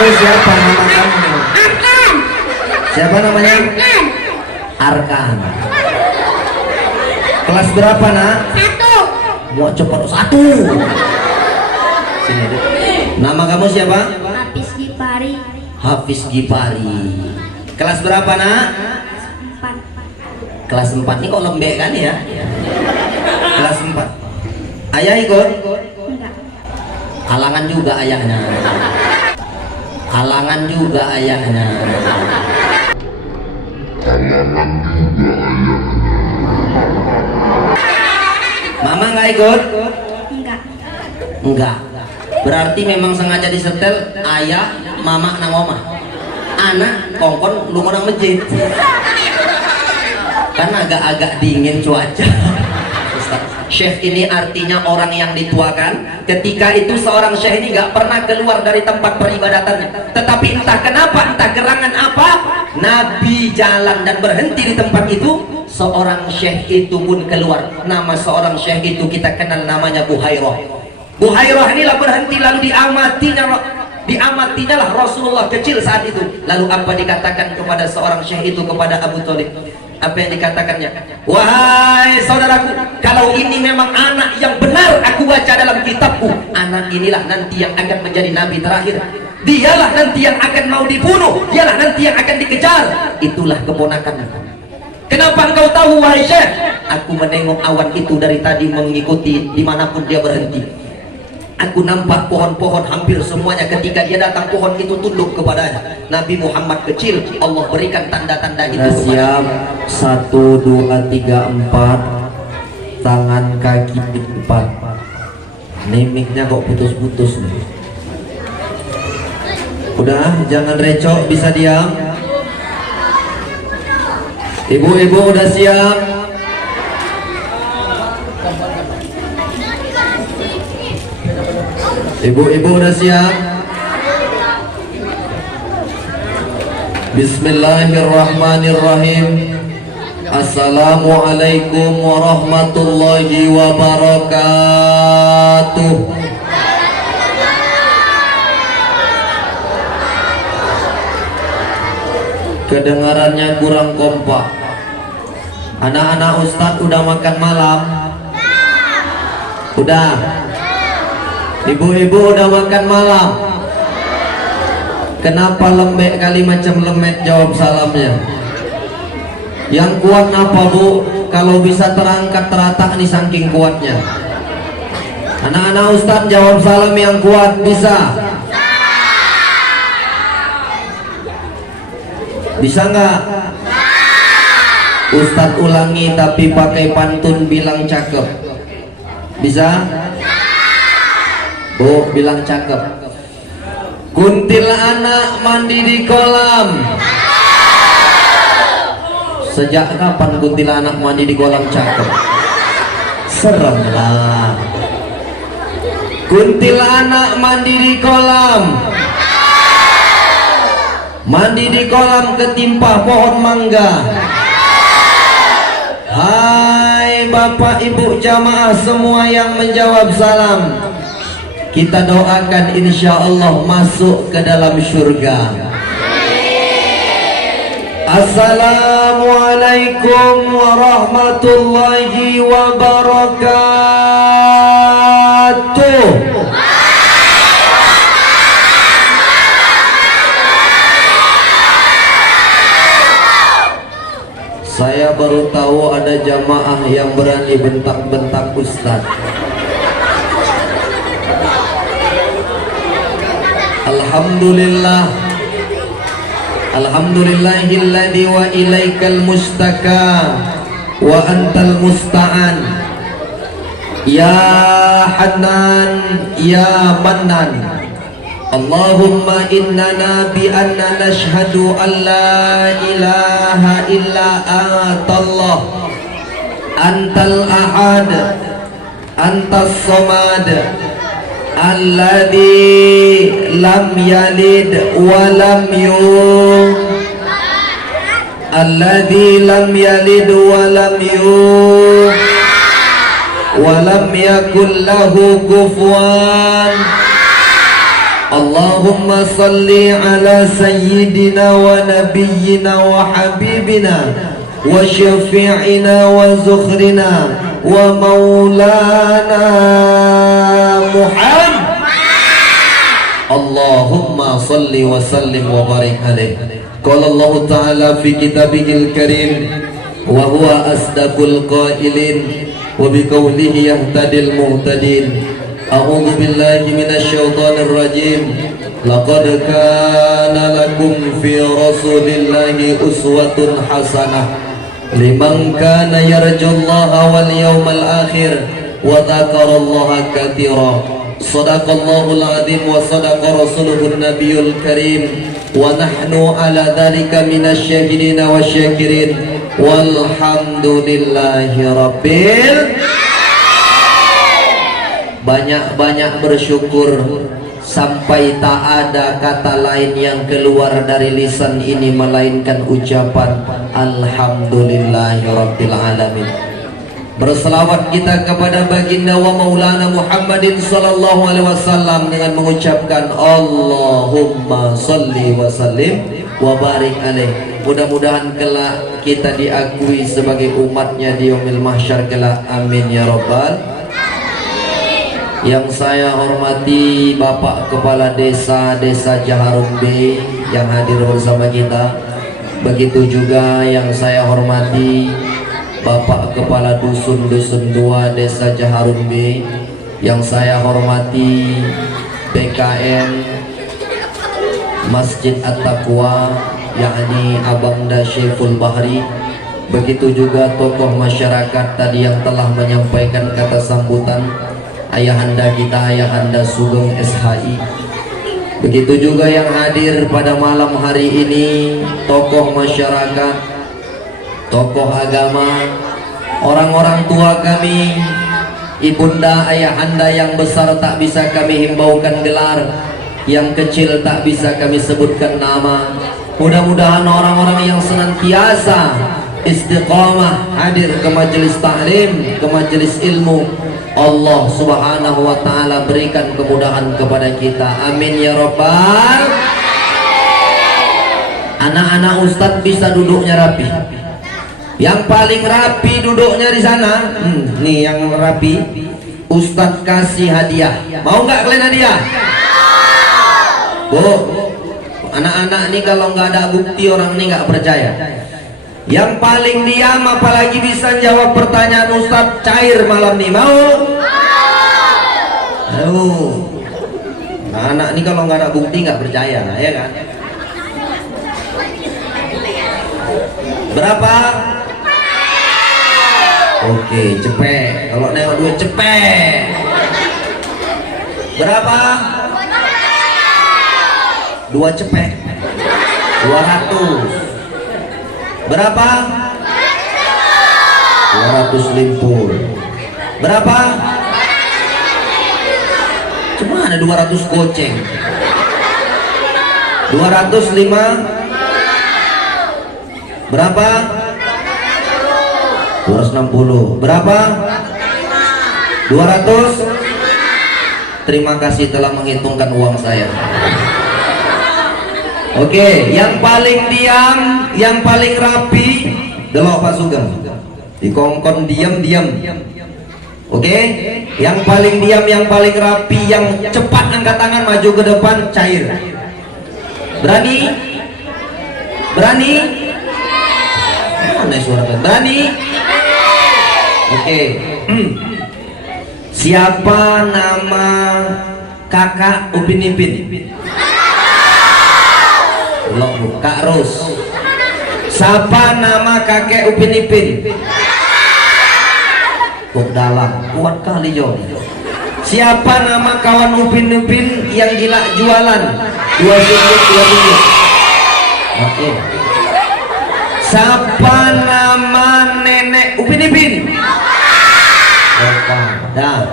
kamu siapa? Nama kamu? Arkan. Siapa namanya? Arkan. Arkan. Kelas berapa nak? 1. Mau cepat 1. Sini deh. Nama kamu siapa? Hafiz Gipari. Hafiz Gipari. Kelas berapa nak? 4. Kelas 4 ini kok lembek kan ya? Kelas 4. Ayah ikut? Enggak. Halangan juga ayahnya. Halangan juga ayahnya. Mama nggak ikut? Enggak. Enggak. Berarti memang sengaja disetel ayah, mama, nang oma. Anak kongkon lu nang masjid. Kan agak-agak dingin cuaca. Syekh ini artinya orang yang dituakan. Ketika itu seorang syekh ini nggak pernah keluar dari tempat peribadatannya. Tetapi entah kenapa, entah gerangan apa, Nabi jalan dan berhenti di tempat itu. Seorang syekh itu pun keluar. Nama seorang syekh itu kita kenal, namanya Buhairah. Buhairah inilah berhenti lalu diamatinya lah Rasulullah kecil saat itu. Lalu apa dikatakan kepada seorang syekh itu, kepada Abu Thalib? Apa yang dikatakannya? Wahai saudaraku, kalau ini memang anak yang benar aku baca dalam kitabku, anak inilah nanti yang akan menjadi nabi terakhir. Dialah nanti yang akan mau dibunuh, dialah nanti yang akan dikejar. Itulah keponakan. Kenapa engkau tahu wahai syekh? Aku menengok awan itu dari tadi, mengikuti dimanapun dia berhenti. Aku nampak pohon-pohon hampir semuanya ketika dia datang, pohon itu tunduk kepadanya. Nabi Muhammad kecil, Allah berikan tanda-tanda itu siap. 1, 2, 3, 4. Tangan kaki 4. Mimiknya kok putus-putus nih. Udah, jangan recok, bisa diam. Ibu-ibu udah siap? Ibu-ibu udah siap? Bismillahirrahmanirrahim. Assalamualaikum warahmatullahi wabarakatuh. Kedengarannya kurang kompak. Anak-anak Ustadz udah makan malam? Udah. Ibu-ibu udah makan malam? Kenapa lembek kali macam lemet jawab salamnya? Yang kuat apa bu? Kalau bisa terangkat teratak nih saking kuatnya. Anak-anak Ustadz jawab salam yang kuat, bisa? Bisa nggak? Ustadz ulangi tapi pakai pantun bilang cakep. Bisa? Bu bilang cakep. Kuntilanak mandi di kolam. Sejak kapan kuntilanak mandi di kolam cakep? Serem lah. Kuntilanak mandi di kolam. Mandi di kolam ketimpa pohon mangga. Hai bapak ibu jamaah semua yang menjawab salam, kita doakan insya Allah masuk ke dalam surga. Assalamualaikum warahmatullahi wabarakatuh. Saya baru tahu ada jamaah yang berani bentak-bentak Ustadz. Alhamdulillah. Alhamdulillahilladzi wa ilaikal mustaka wa antal musta'an. Ya Hanan ya Mannan. Allahumma innana bi anna nashhadu an la ilaha illa antallah antal ahad antas samad alladzi lam yalid wa lam yulad alladzi lam yalid wa lam yulad wa lam yakul lahu kufuwan Allahumma salli ala sayyidina wa nabiyyina wa habibina wa syafi'ina wa zukhrina wa maulana Muhammad. Allahumma salli wa sallim wa barik alaih. Qala Allah Ta'ala fi kitabihil karim wa huwa asdaqul qailin wa biqaulihi yahtadil muhtadin. A'udzu billahi minasy syaithanir rajim. Laqad kana lakum fi rasulillahi uswatun hasanah liman kana yarjullaha wal yawmal akhir wa dzakarallaha katsira. Shadaqallahul azim wa sadaqa rasuluhun nabiyul karim wa nahnu ala dzalika minasy syahidin wasyakirin walhamdulillahi rabbil. Banyak-banyak bersyukur sampai tak ada kata lain yang keluar dari lisan ini melainkan ucapan alhamdulillahirabbil alamin. Berselawat kita kepada baginda wa maulana Muhammadin sallallahu alaihi wasallam dengan mengucapkan Allahumma salli wa sallim wa barik alaih. Mudah-mudahan kelak kita diakui sebagai umatnya di yaumil mahsyar kelak. Amin ya rabbal. Yang saya hormati Bapak Kepala Desa Jaharumbe yang hadir bersama kita. Begitu juga yang saya hormati Bapak Kepala Dusun 2 Desa Jaharumbe. Yang saya hormati BKM Masjid At-Taqwa yakni Abangda Syekhul Bahri. Begitu juga tokoh masyarakat tadi yang telah menyampaikan kata sambutan, ayahanda kita, ayahanda Sugeng SHI. Begitu juga yang hadir pada malam hari ini, tokoh masyarakat, tokoh agama, orang-orang tua kami, ibunda, ayahanda yang besar tak bisa kami himbaukan gelar, yang kecil tak bisa kami sebutkan nama. Mudah-mudahan orang-orang yang senantiasa istiqamah hadir ke majelis taklim, ke majelis ilmu, Allah subhanahu wa ta'ala berikan kemudahan kepada kita. Amin ya rabbal. Anak-anak ustadz bisa duduknya rapi. Yang paling rapi duduknya di sana. Nih yang rapi, ustadz kasih hadiah. Mau nggak kalian hadiah? Bu, anak-anak ini kalau nggak ada bukti orang ini nggak percaya. Yang paling diam apalagi bisa jawab pertanyaan ustadz cair malam nih, mau? Nah, anak ini kalau nggak ada bukti nggak percaya, ya kan? Berapa? Oke, cepet. Kalau nengok duit cepet. Berapa? 2 cepet. 200. Berapa? 250. Berapa? Cuma ada 200 goceng. 205. Berapa? 260. Berapa? 200. Terima kasih telah menghitungkan uang saya. Oke, yang paling diam, yang paling rapi, delok Pak Sugeng. Dikongkon diam. Oke, yang paling diam, yang paling rapi, yang cepat angkat tangan maju ke depan, cair. Berani? Berani? Mana suara? Berani? Oke. Siapa nama kakak Upin Ipin? Kak Ros. Siapa nama kakek Upin Ipin? Kok dalam, kuat kali Jon. Siapa nama kawan Upin Ipin yang gila jualan? 2 singgit. Oke. Siapa nama nenek Upin Ipin? Dah.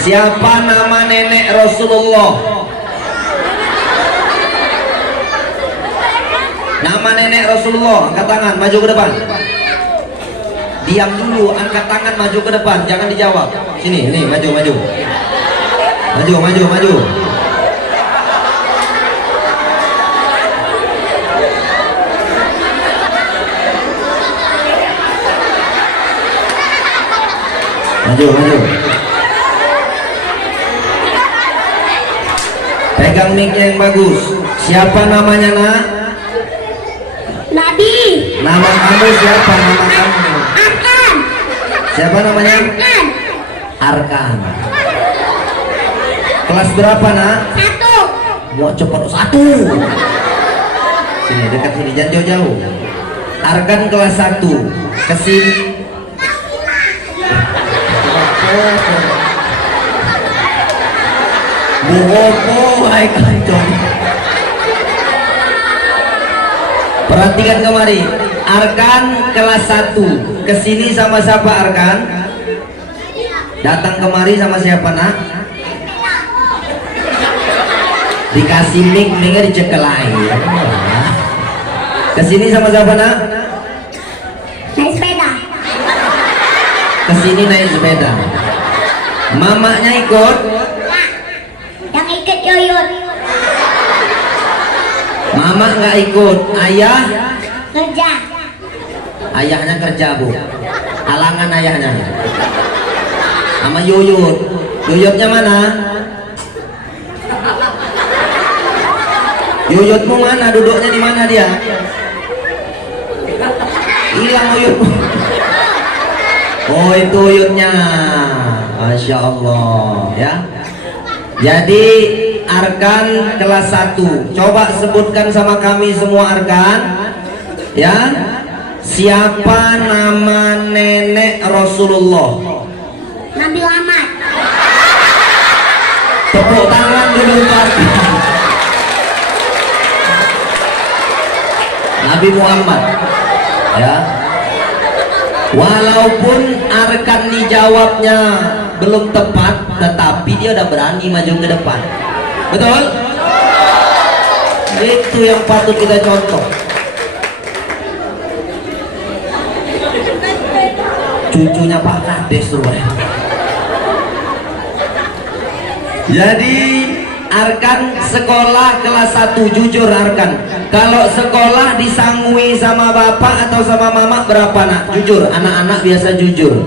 Siapa nama nenek Rasulullah? Nama nenek Rasulullah, angkat tangan, maju ke depan. Diam dulu, angkat tangan, maju ke depan, jangan dijawab. Sini, maju. Maju, maju. Pegang mic-nya yang bagus. Siapa namanya, Nak? Nabi. Nama kamu siapa? Nama kamu? Arkan. Siapa namanya? Arkan. Arkan. Kelas berapa, Nak? 1. Mau cepat 1. Sini dekat sini, jangan jauh-jauh. Arkan kelas 1. Kesini. Bohong, hai kancong. Perhatikan kemari. Arkan kelas 1. Kesini sama siapa Arkan? Datang kemari sama siapa, Nak? Dikasih mic, mic-nya dicekelai. Kesini sama siapa, Nak? Naik sepeda. Kesini naik sepeda. Mamanya ikut. Yang ikut Yoyot. Mama nggak ikut. Ayah? Kerja. Ayahnya kerja, Bu. Halangan ayahnya. Sama Yuyut. Yuyutnya mana? Yuyutmu mana? Duduknya di mana dia? Hilang Yuyutmu. Oh, itu Yuyutnya. Masya Allah, ya. Jadi Arkan kelas 1. Coba sebutkan sama kami semua Arkan. Ya. Siapa nama nenek Rasulullah? Nabi Muhammad. Tepuk tangan dulu untuk Arkan. Nabi Muhammad. Ya. Walaupun Arkan dijawabnya belum tepat, tetapi dia udah berani maju ke depan. Betul? Itu yang patut kita contoh. Cucunya Pak Kades tuh. Jadi Arkan sekolah kelas 1. Jujur Arkan, kalau sekolah disangui sama bapak atau sama mama berapa, Nak? Jujur, anak-anak biasa jujur.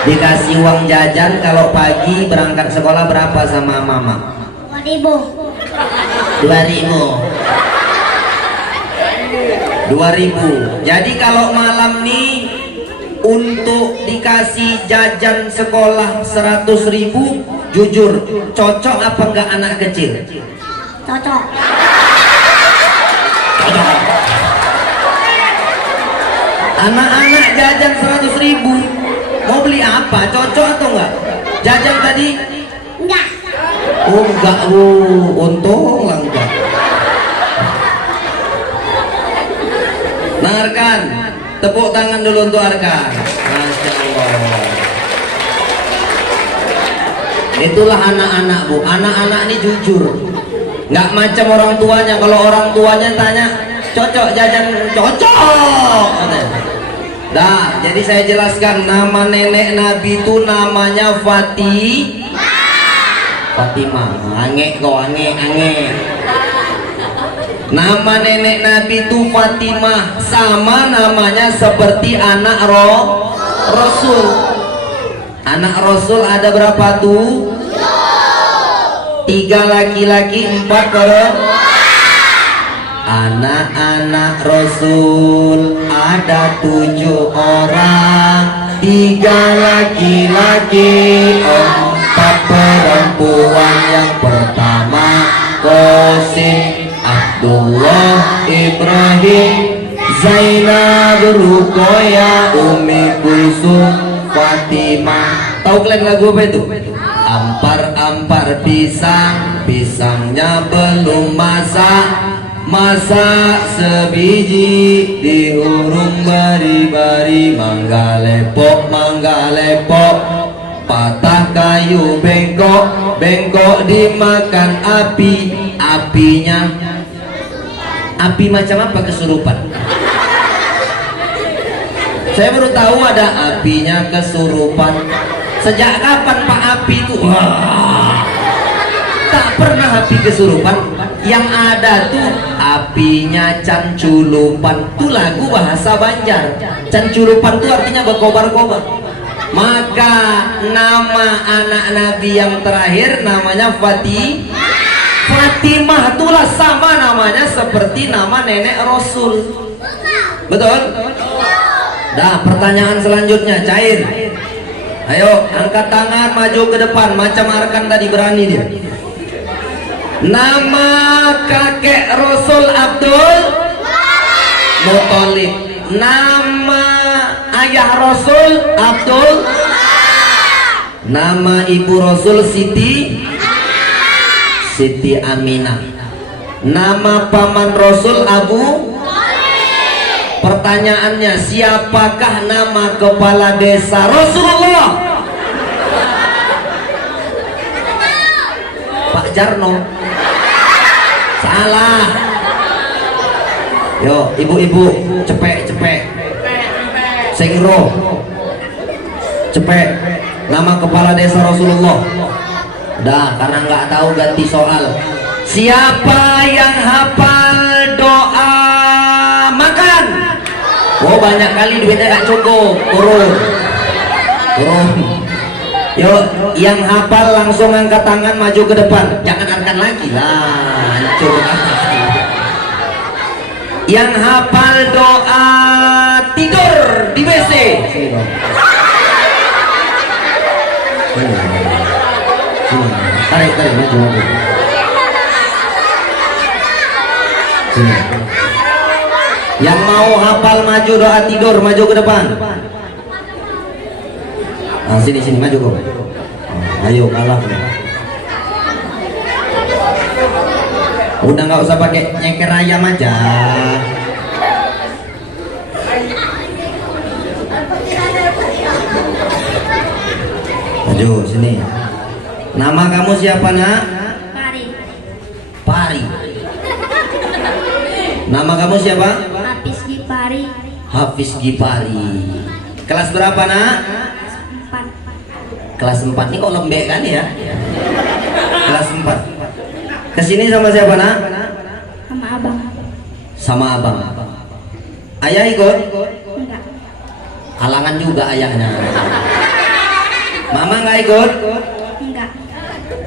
Dikasih uang jajan kalau pagi berangkat sekolah berapa sama mama? 2000. 2000. Jadi kalau malam nih untuk dikasih jajan sekolah 100.000, jujur cocok apa enggak anak kecil? Cocok. Cocok. Anak-anak jajan 100.000, mau beli apa? Cocok atau enggak? Jajan tadi? Enggak. Oh enggak, untung lah enggak. Nah Arkan, tepuk tangan dulu untuk Arkan. Masya Allah. Itulah anak-anak, Bu. Anak-anak ini jujur, nggak macam orang tuanya. Kalau orang tuanya tanya cocok jajan, cocok. Dah, jadi saya jelaskan nama nenek Nabi itu namanya Fatimah. Ange kok, ange. Nama nenek Nabi itu Fatimah, sama namanya seperti anak Rasul. Anak Rasul ada berapa tuh? 3 laki-laki, 4 perempuan. Anak-anak Rasul ada 7 orang, 3 laki-laki, 4 perempuan. Yang pertama Qasim, Abdullah, Ibrahim, Zainab, Ruqayyah, Umi Kulsum, Fatimah. Tahu kalian lagu apa itu? Ampar-ampar pisang, pisangnya belum masak sebiji, diurung bari-bari, mangga lepok, patah kayu bengkok dimakan apinya. Api macam apa? Kesurupan. Saya baru tahu ada apinya kesurupan. Sejak kapan Pak api itu? Wah, tak pernah api kesurupan, yang ada tuh apinya canculupan. Tuh lagu bahasa Banjar. Canculupan tuh artinya berkobar-kobar. Maka nama anak Nabi yang terakhir namanya Fatimah, itulah sama namanya seperti nama nenek Rasul. Betul? Dah, pertanyaan selanjutnya cair. Ayo angkat tangan maju ke depan macam Arkan tadi, berani dia. Nama kakek Rasul Abdul Muthalib. Nama ayah Rasul Abdul. Nama ibu Rasul Siti Aminah. Nama paman Rasul Abu. Pertanyaannya, siapakah nama kepala desa Rasulullah? Pak Jarno. Salah. Yo, ibu-ibu, cepek. Sengro. Cepek. Nama kepala desa Rasulullah. Dah, karena nggak tahu ganti soal. Siapa yang hafal doa makan? Oh, banyak kali duitnya gak cukup. Turun. Yo, yang hafal langsung angkat tangan maju ke depan. Jangan angkat lagi lah, hancur. Yang hafal doa tidur di WC. Tarik maju. Sini. Yang mau hafal maju doa tidur, maju ke depan. Nah, sini maju kok. Ayo kalah. Udah nggak usah pakai nyeker ayam aja. Maju sini. Nama kamu siapa, Nak? Pari. Nama kamu siapa? Hafiz Gipari. Kelas berapa, Nak? 4. Kelas 4. Ini kok lembek kan ya? Kelas 4. Kesini sama siapa, Nak? Sama abang. Ayah ikut? Enggak. Halangan juga ayahnya. Mama nggak ikut?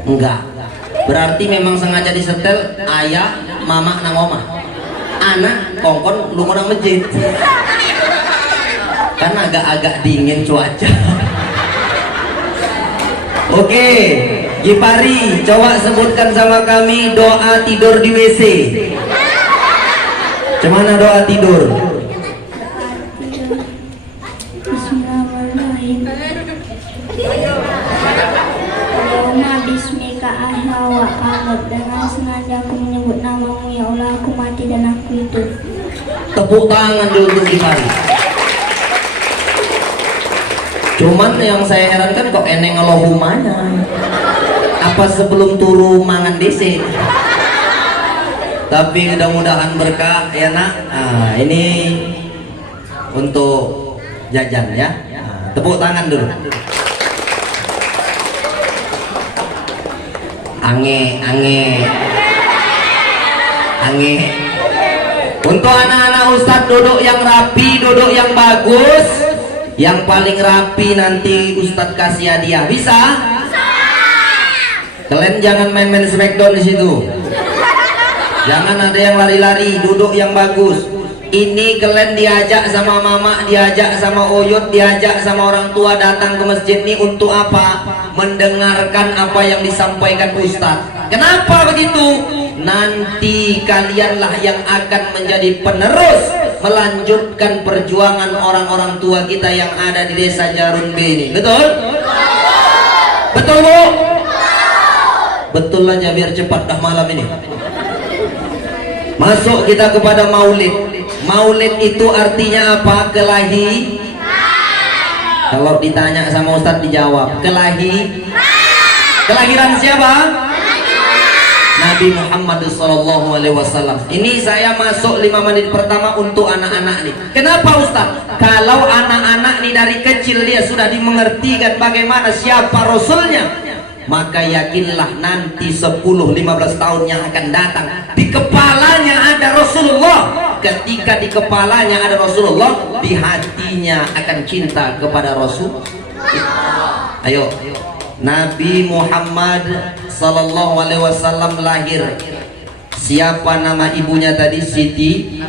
Enggak. Berarti memang sengaja disetel ayah, mama, nang omah. Anak kongkon lu mau nang masjid. Kan agak-agak dingin cuaca. Oke, Gipari, coba sebutkan sama kami doa tidur di WC. Cemana doa tidur? Dengan sengaja aku menyebut namamu ya Allah, aku mati dan aku hidup. Tepuk tangan dulu untuk Gipari. Cuman yang saya herankan kok eneng Allahumanya. Apa sebelum turu mangan DC? Tapi mudah-mudahan berkah ya, Nak. Nah, ini untuk jajan ya. Nah, tepuk tangan dulu. Ange. Untuk anak-anak Ustadz duduk yang rapi, duduk yang bagus. Yang paling rapi nanti Ustadz kasih hadiah. Bisa? Kalian jangan main-main smackdown di situ. Jangan ada yang lari-lari, duduk yang bagus. Ini kalian diajak sama mama, diajak sama Oyut, diajak sama orang tua datang ke masjid ini untuk apa? Mendengarkan apa yang disampaikan Ustadz. Kenapa begitu? Nanti kalianlah yang akan menjadi penerus melanjutkan perjuangan orang-orang tua kita yang ada di desa Jarun B ini. Betul? Betul, Bu? Betul aja biar cepat dah malam ini. Masuk kita kepada maulid. Maulid itu artinya apa? Kelahi. Kalau ditanya sama Ustadz dijawab kelahiran siapa? Nabi Muhammad SAW. Ini saya masuk 5 menit pertama untuk anak-anak nih. Kenapa Ustadz? Kalau anak-anak nih dari kecil dia sudah dimengertikan bagaimana siapa Rasulnya, maka yakinlah nanti 10-15 tahun yang akan datang di kepalanya ada Rasulullah. Ketika di kepalanya ada Rasulullah, di hatinya akan cinta kepada Rasul. Ayo, Nabi Muhammad sallallahu alaihi wasallam lahir. Siapa nama ibunya tadi? Siti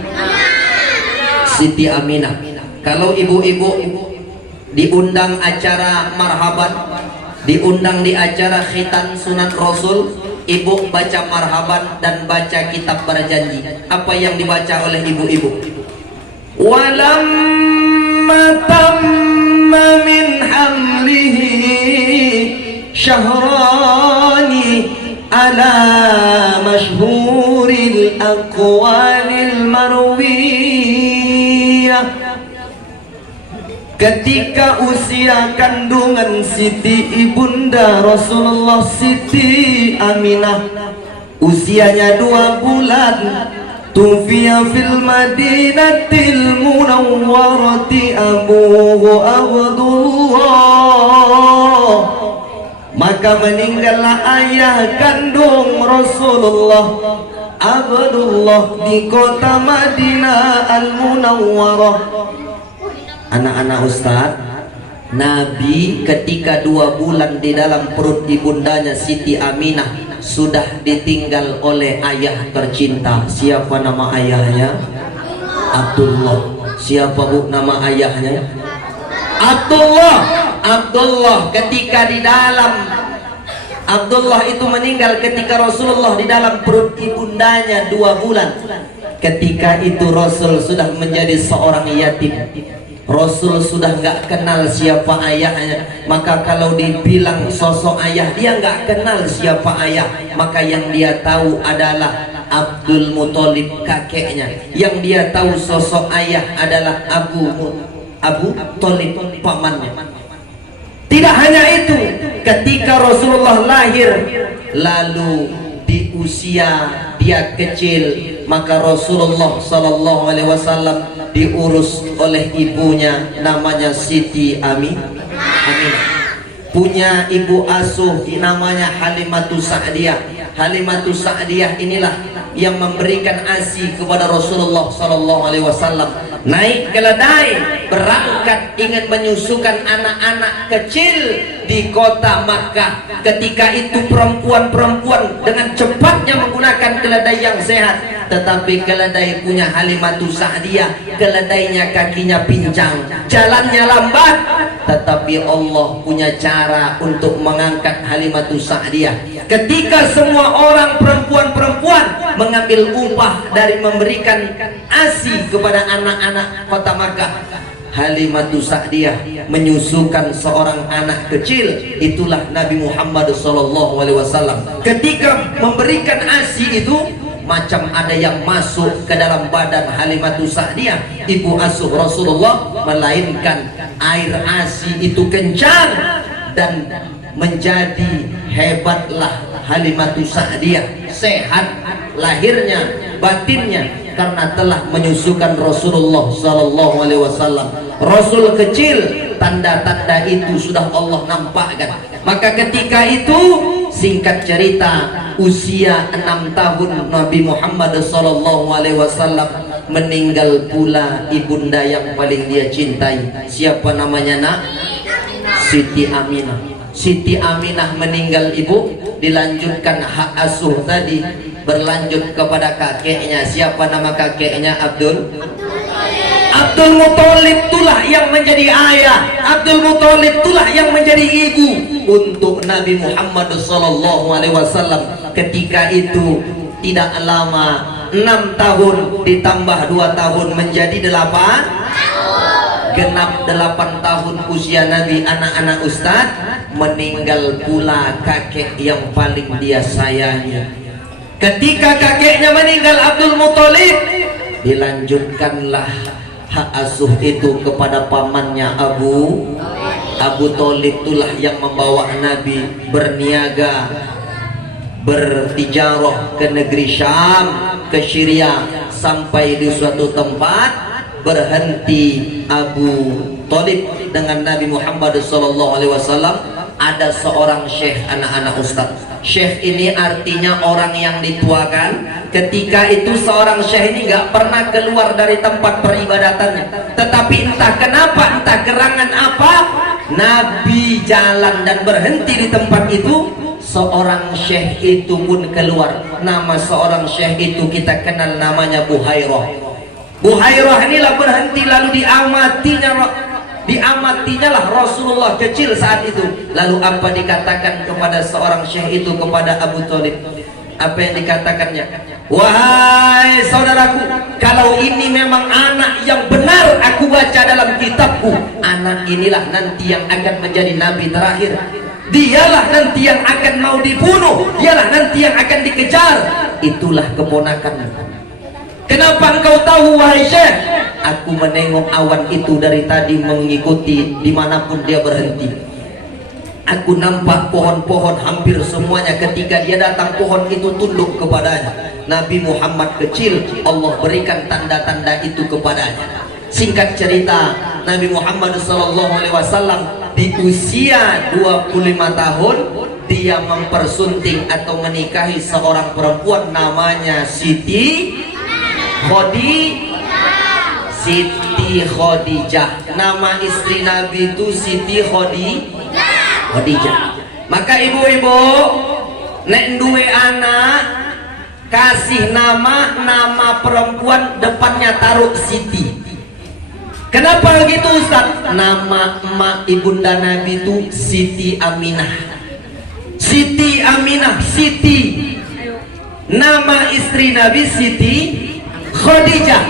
Aminah. Kalau ibu-ibu diundang acara marhaban, diundang di acara khitan sunat Rasul, ibu baca marhaban dan baca kitab berjanji. Apa yang dibaca oleh ibu-ibu? Walamma tamma min hamlihi syahrani ala masyhuril aqwalil marwiyah. Ketika usia kandungan Siti ibunda Rasulullah Siti Aminah usianya 2 bulan, tufiya fil madinatil munawwarati abuhu Abdullah, maka meninggallah ayah kandung Rasulullah Abdullah di kota Madinah al-Munawwarah. Anak-anak Ustaz, Nabi ketika 2 bulan di dalam perut ibundanya Siti Aminah sudah ditinggal oleh ayah tercinta. Siapa nama ayahnya? Abdullah. Siapa bu nama ayahnya? Abdullah. Abdullah ketika di dalam Abdullah itu meninggal ketika Rasulullah di dalam perut ibundanya 2 bulan. Ketika itu Rasul sudah menjadi seorang yatim. Rasul sudah nggak kenal siapa ayahnya. Maka kalau dibilang sosok ayah, dia nggak kenal siapa ayah. Maka yang dia tahu adalah Abdul Muthalib, kakeknya. Yang dia tahu sosok ayah adalah Abu Thalib, pamannya. Tidak hanya itu, ketika Rasulullah lahir, lalu di usia dia kecil, maka Rasulullah sallallahu alaihi wasallam diurus oleh ibunya namanya Siti Aminah. Punya ibu asuh namanya Halimatus Sa'diyah. Halimatus Sa'diyah inilah yang memberikan ASI kepada Rasulullah sallallahu alaihi wasallam. Naik keledai berangkat ingin menyusukan anak-anak kecil di kota Makkah. Ketika itu perempuan-perempuan dengan cepatnya menggunakan keledai yang sehat, tetapi keledai punya Halimatus Sa'diyah, keledainya kakinya pincang, jalannya lambat, tetapi Allah punya cara untuk mengangkat Halimatus Sa'diyah. Ketika semua orang perempuan-perempuan mengambil upah dari memberikan ASI kepada anak-anak kota Makkah, Halimatus Sa'diyah menyusukan seorang anak kecil. Itulah Nabi Muhammad SAW. Ketika memberikan ASI itu, macam ada yang masuk ke dalam badan Halimatus Sa'diyah, ibu asuh Rasulullah, melainkan air ASI itu kencang dan menjadi hebatlah Halimatus Sa'diyah, sehat lahirnya, batinnya, karena telah menyusukan Rasulullah sallallahu alaihi wasallam. Rasul kecil, tanda-tanda itu sudah Allah nampakkan. Maka ketika itu, singkat cerita, usia 6 tahun Nabi Muhammad sallallahu alaihi wasallam meninggal pula ibunda yang paling dia cintai. Siapa namanya nak? Siti Aminah. Siti Aminah meninggal ibu, dilanjutkan hak asuh tadi berlanjut kepada kakeknya. Siapa nama kakeknya? Abdul Muthalib itulah yang menjadi ayah. Abdul Muthalib itulah yang menjadi ibu untuk Nabi Muhammad SAW. Ketika itu tidak lama, 6 tahun ditambah 2 tahun menjadi 8, genap 8 tahun usia Nabi. Anak-anak Ustaz, meninggal pula kakek yang paling dia sayangi. Ketika kakeknya meninggal Abdul Muthalib, dilanjutkanlah hak asuh itu kepada pamannya Abu Thalib. Itulah yang membawa Nabi berniaga, bertijarah ke negeri Syam, ke Syria, sampai di suatu tempat berhenti Abu Thalib dengan Nabi Muhammad SAW. ada seorang syekh, anak-anak ustaz. Syekh ini artinya orang yang dituakan. Ketika itu seorang syekh ini gak pernah keluar dari tempat peribadatannya, tetapi entah kenapa, entah gerangan apa, Nabi jalan dan berhenti di tempat itu. Seorang syekh itu pun keluar. Nama seorang syekh itu kita kenal, namanya Buhairah. Buhairah inilah berhenti, lalu diamatinya lah Rasulullah kecil saat itu. Lalu apa dikatakan kepada seorang syekh itu, kepada Abu Thalib? Apa yang dikatakannya? Wahai saudaraku, kalau ini memang anak yang benar aku baca dalam kitabku, anak inilah nanti yang akan menjadi nabi terakhir. Dialah nanti yang akan mau dibunuh, dialah nanti yang akan dikejar. Itulah keponakan. Kenapa engkau tahu wahai syekh? Aku menengok awan itu dari tadi mengikuti dimanapun dia berhenti. Aku nampak pohon-pohon hampir semuanya ketika dia datang, pohon itu tunduk kepadanya. Nabi Muhammad kecil, Allah berikan tanda-tanda itu kepadanya. Singkat cerita, Nabi Muhammad SAW di usia 25 tahun dia mempersunting atau menikahi seorang perempuan namanya Siti Khadijah. Nama istri Nabi itu Siti Khadijah. Maka ibu-ibu nek duwe anak, kasih nama perempuan depannya taruh Siti. Kenapa begitu Ustaz? Nama emak ibunda Nabi itu Siti Aminah. Siti Aminah, Siti. Nama istri Nabi Siti Khadijah.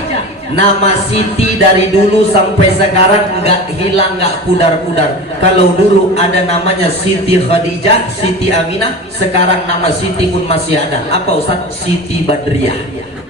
Nama Siti dari dulu sampai sekarang nggak hilang, nggak pudar-pudar. Kalau dulu ada namanya Siti Khadijah, Siti Aminah, sekarang nama Siti pun masih ada. Apa Ustaz? Siti Badriah.